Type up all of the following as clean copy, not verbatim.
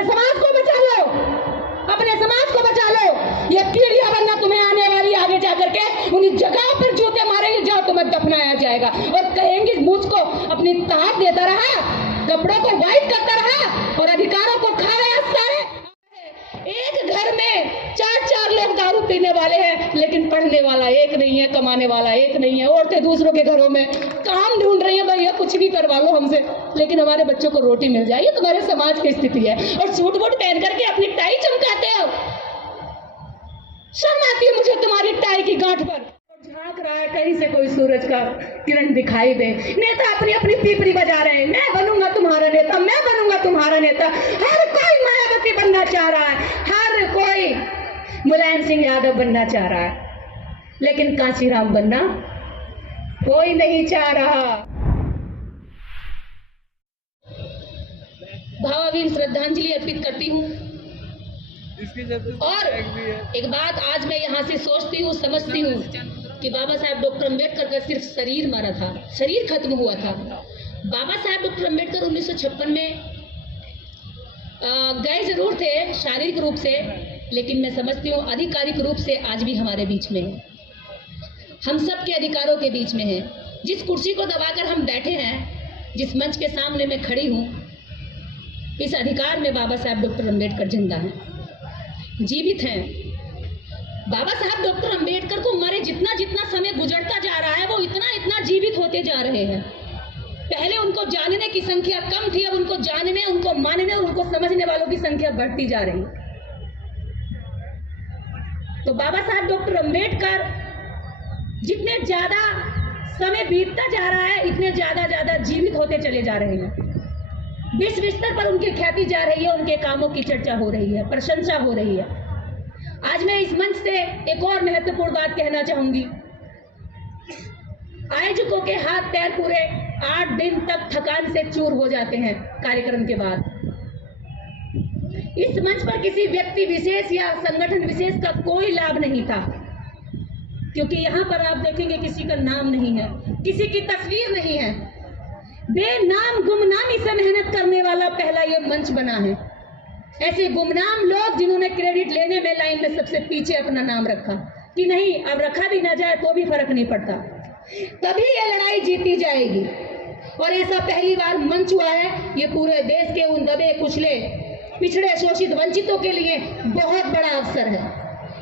अपने समाज को बचा लो, अपने समाज को बचा लो। ये पीढ़ियां बनना तुम्हें आने वाली, आगे जाकर के उन्हीं जगह पर जूते मारेंगे जहां तुम्हें दफनाया जाएगा और कहेंगे मुझको अपनी ताकत देता रहा, कपड़ों को वाइट करता रहा और अधिकारों को खा गया सारे। एक घर में 4-4 लोग दारू पीने वाले हैं, लेकिन पढ़ने वाला एक नहीं है, कमाने वाला एक नहीं है। औरतें दूसरों के घरों में काम ढूंढ रही है, भैया कुछ भी करवा लो हमसे, लेकिन हमारे बच्चों को रोटी मिल जाए। ये तुम्हारे समाज की स्थिति है। और सूट वूट पहन करके अपनी टाई चमकाते हो, शर्म आती है मुझे तुम्हारी टाई की गांठ पर। झांक रहा है कहीं से कोई सूरज का किरण दिखाई दे। नेता अपनी अपनी पीपड़ी बजा रहे हैं, मैं बनूंगा तुम्हारा नेता, मैं बनूंगा तुम्हारा नेता। हर कोई मायावती बनना चाह रहा है, हर कोई मुलायम सिंह यादव बनना चाह रहा है, लेकिन कांशीराम बनना कोई नहीं चाह रहा। भावभीनी श्रद्धांजलि अर्पित करती हूँ। और एक बात आज मैं यहाँ से सोचती हूँ, समझती हूँ कि बाबा साहब डॉक्टर अम्बेडकर का सिर्फ शरीर मरा था, शरीर खत्म हुआ था। बाबा साहब डॉक्टर अम्बेडकर 1956 में गए जरूर थे शारीरिक रूप से, लेकिन मैं समझती हूँ आधिकारिक रूप से आज भी हमारे बीच में है, हम सब के अधिकारों के बीच में है। जिस कुर्सी को दबाकर हम बैठे हैं, जिस मंच के सामने मैं खड़ी हूँ, इस अधिकार में बाबा साहब डॉक्टर अम्बेडकर जिंदा हैं, जीवित हैं। बाबा साहब डॉक्टर अम्बेडकर को मरे जितना जितना समय गुजरता जा रहा है, वो इतना इतना जीवित होते जा रहे हैं। पहले उनको जानने की संख्या कम थी, अब उनको जानने, उनको मानने और उनको समझने वालों की संख्या बढ़ती जा रही है। तो बाबा साहब डॉक्टर अम्बेडकर जितने ज्यादा समय बीतता जा रहा है, इतने ज्यादा जीवित होते चले जा रहे हैं। विश्व स्तर पर उनकी ख्याति जा रही है, उनके कामों की चर्चा हो रही है, प्रशंसा हो रही है। आज मैं इस मंच से एक और महत्वपूर्ण बात कहना चाहूंगी। आयोजकों के हाथ पैर पूरे 8 दिन तक थकान से चूर हो जाते हैं कार्यक्रम के बाद। इस मंच पर किसी व्यक्ति विशेष या संगठन विशेष का कोई लाभ नहीं था, क्योंकि यहाँ पर आप देखेंगे किसी का नाम नहीं है, किसी की तस्वीर नहीं है। बेनाम गुमनामी से मेहनत करने वाला पहला ये मंच बना है। ऐसे गुमनाम लोग जिन्होंने क्रेडिट लेने में लाइन में सबसे पीछे अपना नाम रखा कि नहीं, अब रखा भी ना जाए तो भी फर्क नहीं पड़ता, तभी ये लड़ाई जीती जाएगी। और ऐसा पहली बार मंच हुआ है। ये पूरे देश के उन दबे कुचले पिछड़े शोषित वंचितों के लिए बहुत बड़ा अवसर है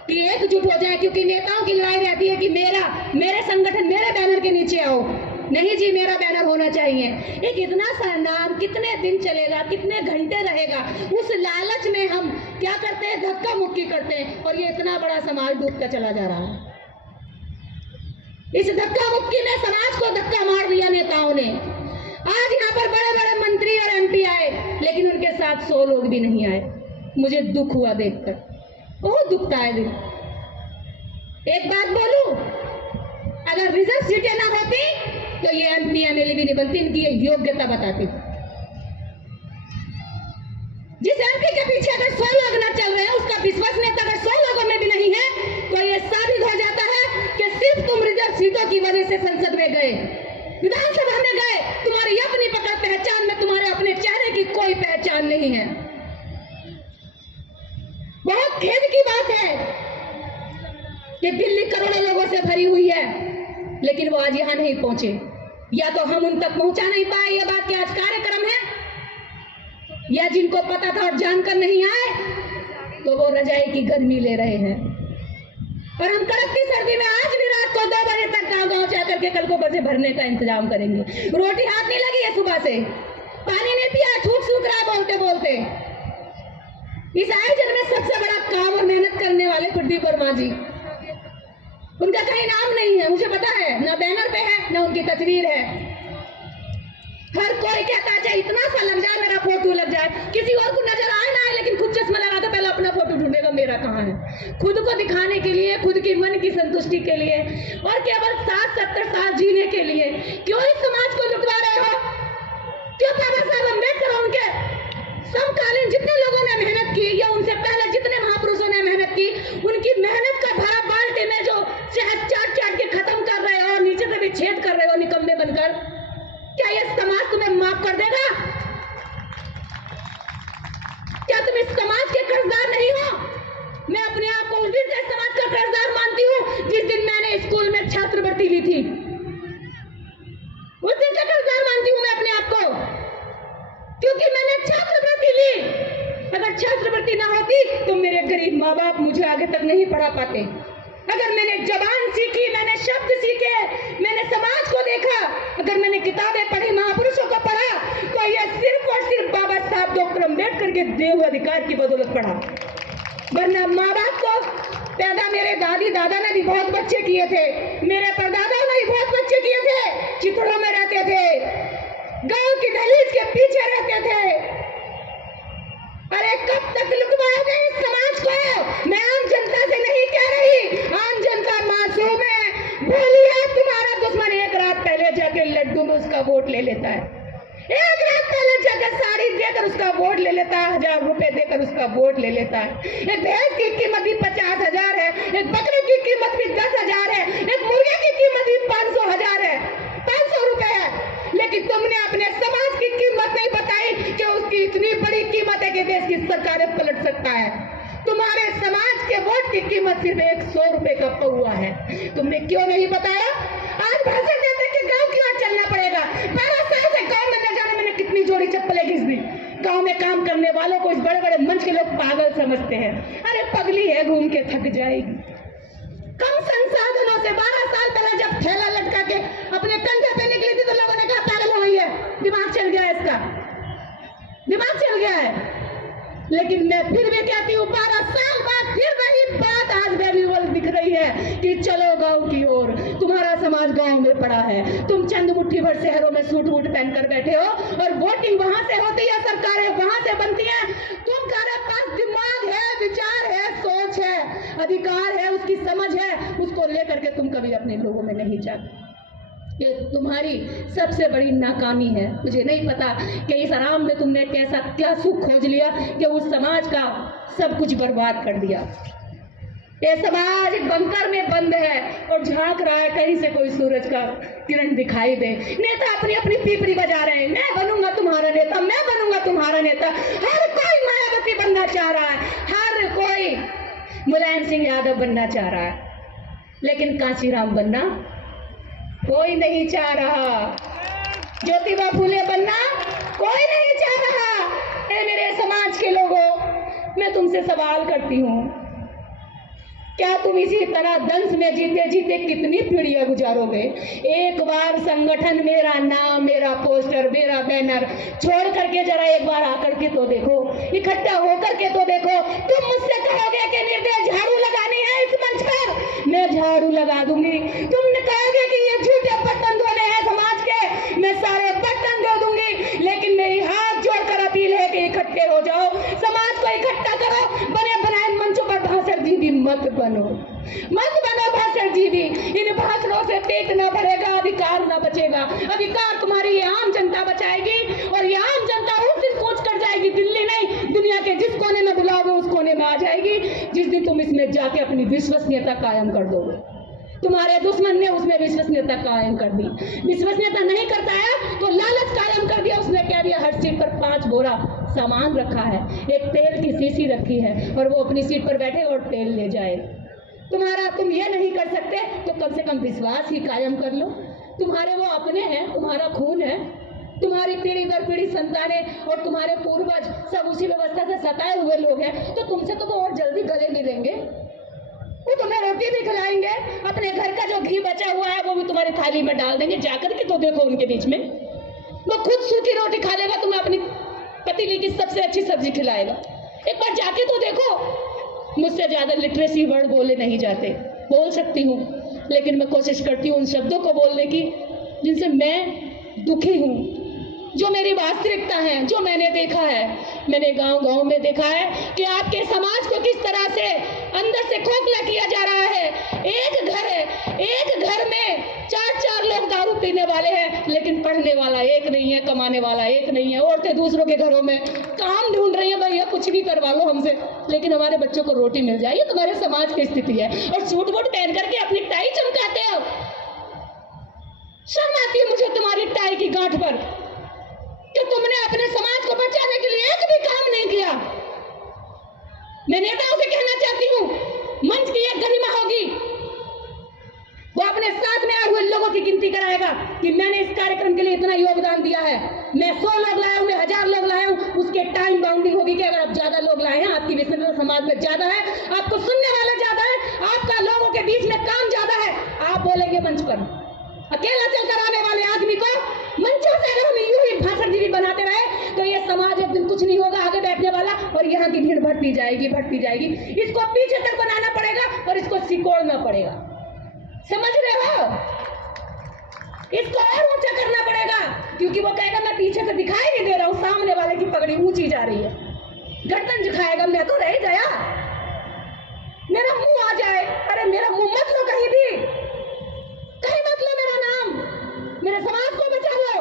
कि एकजुट हो जाए, क्योंकि नेताओं की लड़ाई रहती है कि मेरे संगठन मेरे बैनर के नीचे आओ। नहीं जी, मेरा बैनर होना चाहिए। एक इतना सा नाम कितने दिन चलेगा, कितने घंटे रहेगा, उस लालच में हम क्या करते हैं, धक्का मुक्की करते हैं, और ये इतना बड़ा समाज डूबता चला जा रहा है। इस धक्का मुक्की में समाज को धक्का मार दिया नेताओं ने। आज यहाँ पर बड़े बड़े मंत्री और एमपी आए, लेकिन उनके साथ 100 लोग भी नहीं आए। मुझे दुख हुआ देखकर, बहुत दुखता है दिल। एक बात बोलूं, अगर रिजर्व सीटें ना होती तो ये एमपी एमएलए भी नहीं बनती, इनकी ये योग्यता बताती। जिस एमपी के पीछे अगर 100 लोग ना चल रहे हैं, उसका विश्वसनीयता अगर 100 लोगों में भी नहीं है, तो ये साबित हो जाता है कि सिर्फ तुम रिजर्व सीटों की वजह से संसद में गए, विधानसभा में गए, तुम्हारी अपनी पकड़ पहचान में तुम्हारे अपने चेहरे की कोई पहचान नहीं है। बहुत खेद की बात है कि दिल्ली करोड़ों लोगों से भरी हुई है, लेकिन वो आज यहां नहीं पहुंचे। या तो हम उन तक पहुंचा नहीं पाए, ये बात के आज कार्यक्रम है, या जिनको पता था और जानकर नहीं आए तो वो रजाई की गर्मी ले रहे हैं। और हम कड़कती सर्दी में आज भी रात को 2 बजे तक गांव जाकर के कल को बसे भरने का इंतजाम करेंगे। रोटी हाथ नहीं लगी है, सुबह से पानी नहीं पिया, ठूक सूख रहा है बोलते बोलते। इस आयोजन में सबसे बड़ा काम और मेहनत करने वाले प्रदीप वर्मा जी, उनका कहीं नाम नहीं है, मुझे पता है, ना बैनर पे है ना उनकी तस्वीर है। हर कोई कहता है चाहे इतना सा लग जाए, मेरा फोटो लग जाए, किसी और को नजर आए ना आए, लेकिन खुद चश्मा लगा तो पहले अपना फोटो ढूंढेगा मेरा कहाँ है, खुद को दिखाने के लिए, खुद की मन की संतुष्टि के लिए, और केवल 60-70 साल जीने के लिए। क्यों इस समाज को लुटवा रहे हो? क्यों बाबा साहब अम्बेडकर उनके समकालीन जितने लोगों ने मेहनत की, या उनसे पहले जितने महापुरुषों ने मेहनत की, उनकी मेहनत का भरा बाल्टी में जो शहद चाट चाट के खत्म कर रहे हो और नीचे से भी छेद कर रहे हो निकम्मे बनकर, क्या यह समाज तुम्हें माफ कर देगा? क्या तुम्हें छात्रवृत्ति ली थी। उस दिन से कर्जदार मानती हूं मैं अपने आप को, क्योंकि मैंने छात्रवृत्ति ली। अगर छात्रवृत्ति ना होती तो मेरे गरीब माँ बाप मुझे आगे तक नहीं पढ़ा पाते। अगर मैंने जबान सीखी, मैंने शब्द सीखे, मैंने समाज को देखा, अगर मैंने किताबें पढ़ी, महापुरुषों को पढ़ा, तो यह सिर्फ और सिर्फ बाबा साहब डॉक्टर अम्बेडकर के दिए हुए अधिकार की बदौलत पढ़ा। वरना माँ बाप को पैदा मेरे दादी दादा ने भी बहुत बच्चे किए थे, मेरे परदादा ने भी बहुत बच्चे किए थे। चित्रों में रहते थे, गांव की दहलीज के पीछे रहते थे। अरे कब तक लुटवाओगे इस समाज को? मैं आम जनता से नहीं कह रही, आम जनता मासूम है। बोलिए, तुम्हारा दुश्मन एक रात पहले जाके लड्डू में उसका वोट ले लेता है, एक रात पहले जाकर साड़ी देकर उसका वोट ले लेता है, 1000 रुपए देकर उसका वोट ले लेता है। एक भैंस की कीमत भी 50,000 है, एक बकरे की कीमत भी 10,000 है, एक मुर्गे की कीमत भी 500,000 है, 500 रुपए है। लेकिन तुमने अपने समाज की कीमत नहीं बताई कि उसकी इतनी बड़ी कीमत है कि देश की सरकारें पलट सकता है। तुम्हारे समाज के वोट की कीमत सिर्फ 100 रुपए का पौआ है। तुमने क्यों नहीं बताया? आज भाषण देते कि गांव की ओर चलना पड़ेगा। 12 साल से गांव में न जाने मैंने कितनी जोड़ी चप्पलें घिस दी। गांव में काम करने वालों को इस बड़े बड़े मंच के लोग पागल समझते हैं। अरे पगली है, घूम के थक जाएगी। कम संसाधनों से 12 साल पहले जब थैला लटका के अपने कंधे पे निकली थी तो लोगों ने कहा पागल हो गई है, दिमाग चल गया है, इसका दिमाग चल गया है। लेकिन मैं फिर भी कहती हूँ, 12 साल बाद फिर वही बात आज वैल्यूबल दिख रही है कि चलो गांव की ओर। तुम्हारा समाज गांव में पड़ा है, तुम चंद मुट्ठी भर शहरों में सूट वूट पहनकर बैठे हो और वोटिंग वहां से होती है, सरकारें वहां से बनती हैं। तुम्हारे पास दिमाग है, विचार है, सोच है, अधिकार है, उसकी समझ है, उसको लेकर के तुम कभी अपने लोगों में नहीं जाते। ये तुम्हारी सबसे बड़ी नाकामी है। मुझे नहीं पता कि इस आराम में तुमने कैसा क्या सुख खोज लिया कि उस समाज का सब कुछ बर्बाद कर दिया। ये समाज बंकर में बंद है और झांक रहा है कहीं से कोई सूरज का किरण दिखाई दे। नेता अपनी अपनी पीपरी बजा रहे हैं, मैं बनूंगा तुम्हारा नेता, मैं बनूंगा तुम्हारा नेता। हर कोई मायावती बनना चाह रहा है, हर कोई मुलायम सिंह यादव बनना चाह रहा है, लेकिन कांशीराम बनना कोई नहीं चाह रहा। ज्योतिबा फूले बनना कोई नहीं चाह रहा। ए मेरे समाज के लोगों, मैं तुमसे सवाल करती हूँ, क्या तुम इसी तरह दंश में जीते जीते कितनी पीढ़ियां गुजारोगे? एक बार संगठन, मेरा नाम, मेरा पोस्टर, मेरा बैनर छोड़ करके जरा एक बार आकर के तो देखो, इकट्ठा होकर के तो देखो। तुम मुझसे कहोगे कि निर्दय झाड़ू लगानी है इस मंच पर, मैं झाड़ू लगा दूंगी। तुमने कहोगे कि ये झूठे बर्तन धोने हैं समाज के, मैं सारे बर्तन धो दूंगी। लेकिन मेरी हाथ जोड़कर अपील है कि इकट्ठे हो जाओ, समाज को इकट्ठा करो। बने बनाए मंचों पर भाषण जीवी मत बनो, मत बनो भाषण जीवी। इन भाषणों से पेट ना भरेगा, अधिकार ना बचेगा। अधिकार तुम्हारी ये आम जनता बचाएगी और ये आम जनता उस दिन कूच कर जाएगी। दिल्ली नहीं, दुनिया के जिस कोने में बुलाओगे उस कोने में आ जाएगी, जिस दिन तुम इसमें जाके अपनी विश्वसनीयता कायम कर दोगे। तुम्हारे दुश्मन ने उसमें विश्वसनीयता कायम कर दी। विश्वसनीयता नहीं करता है तो लालच कायम कर दिया। उसने कह दिया हर सीट पर 5 बोरा सामान रखा है, एक तेल की शीशी रखी है और वो अपनी सीट पर बैठे और तेल ले जाए। तुम ये नहीं कर सकते तो कम से कम विश्वास ही कायम कर लो। तुम्हारे वो अपने हैं, तुम्हारा खून है, तुम्हारी पीढ़ी दर पीढ़ी संतानें और तुम्हारे पूर्वज सब उसी व्यवस्था से सताए हुए लोग हैं, तो तुमसे तो वो और जल्दी गले मिलेंगे। वो तुम्हें रोटी भी खिलाएंगे, अपने घर का जो घी बचा हुआ है वो भी तुम्हारी थाली में डाल देंगे। जाकर के तो देखो उनके बीच में, वो खुद सूखी रोटी खा लेगा, तुम्हें अपनी पतीली की सबसे अच्छी सब्जी खिलाएगा। एक बार जाके तो देखो। मुझसे ज्यादा लिटरेसी वर्ड बोले नहीं जाते, बोल सकती हूँ, लेकिन मैं कोशिश करती हूँ उन शब्दों को बोलने की जिनसे मैं दुखी हूँ, जो मेरी वास्तविकता है, जो मैंने देखा है। मैंने गांव-गांव में देखा है कि आपके समाज को किस तरह से अंदर से खोखला किया जा रहा है। एक घर है, एक घर में 4-4 लोग दारू पीने वाले हैं, लेकिन पढ़ने वाला एक नहीं है, कमाने वाला एक नहीं है। औरतें दूसरों के घरों में काम ढूंढ रही है, भैया कुछ भी करवा लो हमसे, लेकिन हमारे बच्चों को रोटी मिल जाए। ये तुम्हारे समाज की स्थिति है। और सूट वूट पहन करके अपनी टाई चमकाते हो। शर्म आती है मुझे तुम्हारी टाई की गांठ पर कि तुमने अपने समाज को बचाने के लिए एक भी काम नहीं किया। मैं नेताओं से कहना चाहती हूँ, मंच की एक गरिमा होगी, वो अपने साथ में आए हुए कार्यक्रम के लिए इतना योगदान दिया है, मैं 100 लोग लाया हूँ, मैं 1000 लोग लाया हूँ, उसके टाइम बाउंडिंग होगी कि अगर आप ज्यादा लोग लाए हैं, आपकी विश्वसनीयता समाज में ज्यादा है, आपको सुनने वाले ज्यादा है, आपका लोगों के बीच में काम ज्यादा है, आप बोलेंगे मंच पर। अकेला चलकर आने वाले आदमी को मंचों से अगर हम यूं ही भाषणजीवी बनाते रहे तो ये समाज एक दिन कुछ नहीं होगा आगे बैठने वाला, और यहाँ की भीड़ बढ़ती जाएगी। इसको पीछे तक बनाना पड़ेगा और इसको सिकोड़ना पड़ेगा, समझ रहे हो? इसको और ऊंचा करना पड़ेगा, क्योंकि वो कहेगा मैं पीछे से दिखाई नहीं दे रहा हूँ, सामने वाले की पगड़ी ऊंची जा रही है, गर्दन झुकाएगा, मैं तो रह गया, मेरा मुंह आ जाए, अरे मेरा मुंह मत लो कहीं भी, कहीं मत लो मेरा नाम, मेरे समाज को बचा लो,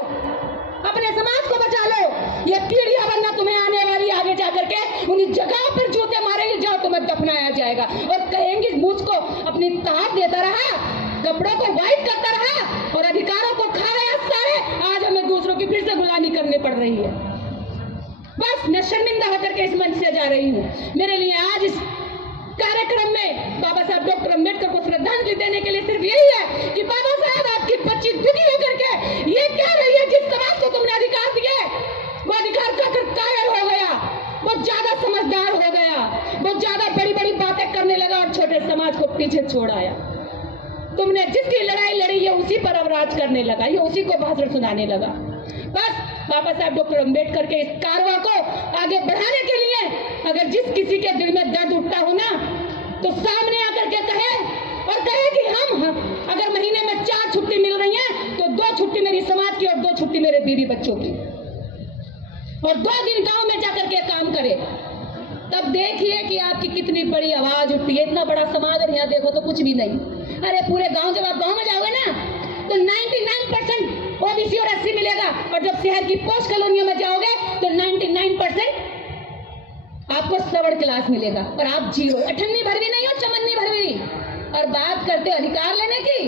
अपने समाज को बचा लो। ये पीढ़ियां वरना तुम्हें आने वाली आगे जाकर के उन जगह पर जूते मारेंगे जहां तुम्हें दफनाया जाएगा, और कहेंगे मुझको अपनी ताकत देता रहा, कपड़ों को वाइट करता रहा और अधिकारों को खाया सारे, आज हमें दूसरों की फिर से गुलामी करनी पड़ रही है। बस मैं शर्मिंदा होकर के इस मंच से जा रही हूँ। मेरे लिए आज इस कार्यक्रम में बाबा साहब डॉक्टर अम्बेडकर को श्रद्धांजलि देने के लिए सिर्फ यही है कि बाबा साहब आपकी 25 दुखी होकर के ये कह रही है जिस समाज को तुमने अधिकार दिए वो अधिकार खाकर कायर हो गया, वो ज्यादा समझदार हो गया, वो ज्यादा बड़ी बड़ी बातें करने लगा और छोटे समाज को पीछे छोड़ आया। तुमने जिसकी लड़ाई लड़ी है उसी पर अब राज करने लगा, ये उसी को भाषण सुनाने लगा। बस बाबा साहब डॉक्टर अम्बेडकर के इस कारवां को आगे बढ़ाने के लिए अगर जिस किसी के दिल में दर्द उठता हो ना, तो सामने आकर के कहे और कहे कि हम अगर महीने में 4 छुट्टी मिल रही है तो 2 छुट्टी मेरी समाज की और 2 छुट्टी मेरे बीवी बच्चों की, और 2 दिन गांव में जाकर के काम करे। तब देखिए कि आपकी कितनी बड़ी आवाज उठती है। इतना बड़ा समाज और यहाँ देखो तो कुछ भी नहीं। अरे पूरे गांव, जब आप गांव में जाओगे ना तो 99% ओबीसी और एससी मिलेगा, और जब शहर की पोस्ट कॉलोनियों में जाओगे तो 99% आपको सवर्ण क्लास मिलेगा, और आप जीरो, 98 भर भी नहीं हो, चमन्नी भर भी। और बात करते हो अधिकार लेने की,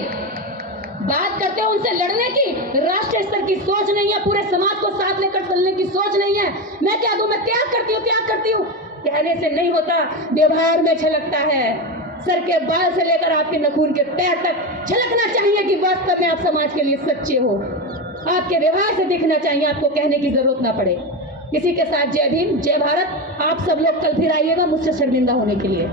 बात करते हो उनसे लड़ने की, राष्ट्रीय स्तर की सोच नहीं है, पूरे समाज को साथ लेकर चलने की सोच नहीं है। मैं क्या दूं, मैं त्याग करती हूँ, कहने से नहीं होता, व्यवहार में झलकता है। सर के बाल से लेकर आपके नखून के पैर तक झलकना चाहिए कि वास्तव में आप समाज के लिए सच्चे हो। आपके व्यवहार से दिखना चाहिए, आपको कहने की जरूरत ना पड़े। इसी के साथ जय भीम, जय भारत। आप सब लोग कल फिर आइएगा मुझसे शर्मिंदा होने के लिए।